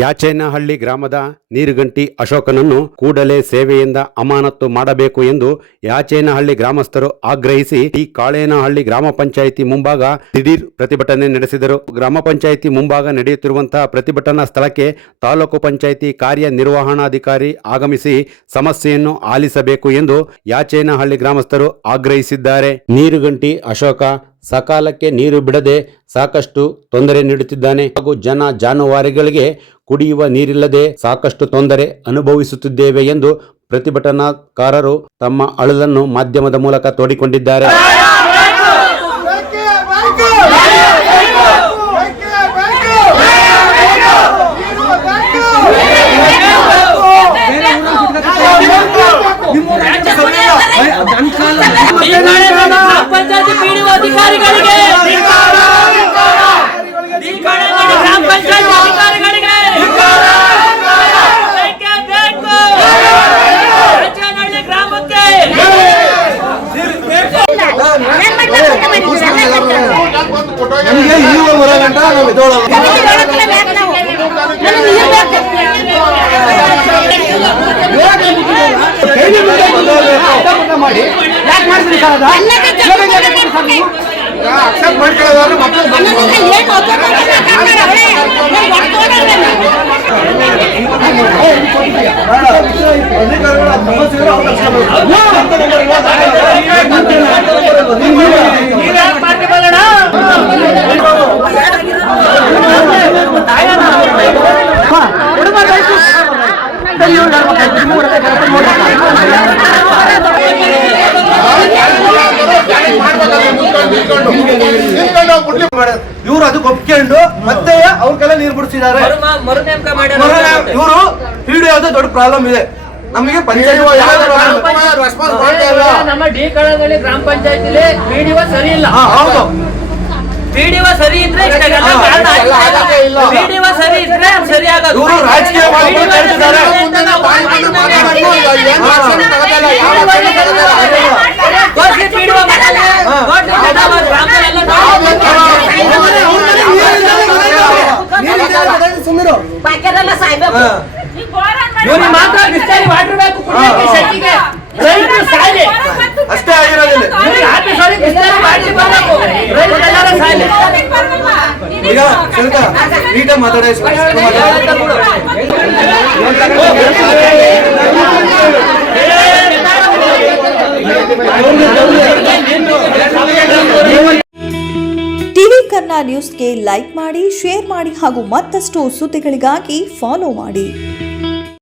ಯಾಚೇನಹಳ್ಳಿ ಗ್ರಾಮದ ನೀರುಗಂಟಿ ಅಶೋಕನನ್ನು ಕೂಡಲೇ ಸೇವೆಯಿಂದ ಅಮಾನತು ಮಾಡಬೇಕು ಎಂದು ಯಾಚೇನಹಳ್ಳಿ ಗ್ರಾಮಸ್ಥರು ಆಗ್ರಹಿಸಿ ಕಾಳೇನಹಳ್ಳಿ ಗ್ರಾಮ ಪಂಚಾಯಿತಿ ಮುಂಭಾಗ ದಿಢೀರ್ ಪ್ರತಿಭಟನೆ ನಡೆಸಿದರು. ಗ್ರಾಮ ಪಂಚಾಯಿತಿ ಮುಂಭಾಗ ನಡೆಯುತ್ತಿರುವಂತಹ ಪ್ರತಿಭಟನಾ ಸ್ಥಳಕ್ಕೆ ತಾಲೂಕು ಪಂಚಾಯಿತಿ ಕಾರ್ಯನಿರ್ವಹಣಾಧಿಕಾರಿ ಆಗಮಿಸಿ ಸಮಸ್ಯೆಯನ್ನು ಆಲಿಸಬೇಕು ಎಂದು ಯಾಚೇನಹಳ್ಳಿ ಗ್ರಾಮಸ್ಥರು ಆಗ್ರಹಿಸಿದ್ದಾರೆ. ನೀರುಗಂಟಿ ಅಶೋಕ ಸಕಾಲಕ್ಕೆ ನೀರು ಬಿಡದೆ ಸಾಕಷ್ಟು ತೊಂದರೆ ನೀಡುತ್ತಿದ್ದಾನೆ ಹಾಗೂ ಜಾನುವಾರುಗಳಿಗೆ ಕುಡಿಯುವ ನೀರಿಲ್ಲದೆ ಸಾಕಷ್ಟು ತೊಂದರೆ ಅನುಭವಿಸುತ್ತಿದ್ದೇವೆ ಎಂದು ಪ್ರತಿಭಟನಾಕಾರರು ತಮ್ಮ ಅಳಲನ್ನು ಮಾಧ್ಯಮದ ಮೂಲಕ ತೋಡಿಕೊಂಡಿದ್ದಾರೆ. ಇವರು ಅದಕ್ಕೆ ಒಪ್ಕೊಂಡು ಮತ್ತೆ ಅವ್ರ ಕೆಲ ನೀರು ಬಿಡಿಸಿದ್ದಾರೆ. ಇವರು ಪಿಡಿಒ ದೊಡ್ಡ ಪ್ರಾಬ್ಲಮ್ ಇದೆ ನಮಗೆ. ನಮ್ಮ ಡಿ ಕಾಳೇನಹಳ್ಳಿ ಗ್ರಾಮ ಪಂಚಾಯತಿಲಿ ಪಿಡಿಒ ಸರಿ ಇಲ್ಲ. ಹೌದು, ಪಿಡಿಒ ಸರಿ ಇದ್ರೆ ಪಿಡಿಒ ಸರಿ ಇದ್ರೆ ಸರಿ ಆಗೋದು. ಇವರು ರಾಜಕೀಯ ಅಷ್ಟೇ ಆಗಿರೋದಿಲ್ಲ. ಈಗ ನೀಟಾಗಿ ಮಾತಾಡ. ಟಿವಿ ಕನ್ನಡ ನ್ಯೂಸ್ಗೆ ಲೈಕ್ ಮಾಡಿ, ಶೇರ್ ಮಾಡಿ ಹಾಗೂ ಮತ್ತಷ್ಟು ಸುದ್ದಿಗಳಿಗಾಗಿ ಫಾಲೋ ಮಾಡಿ.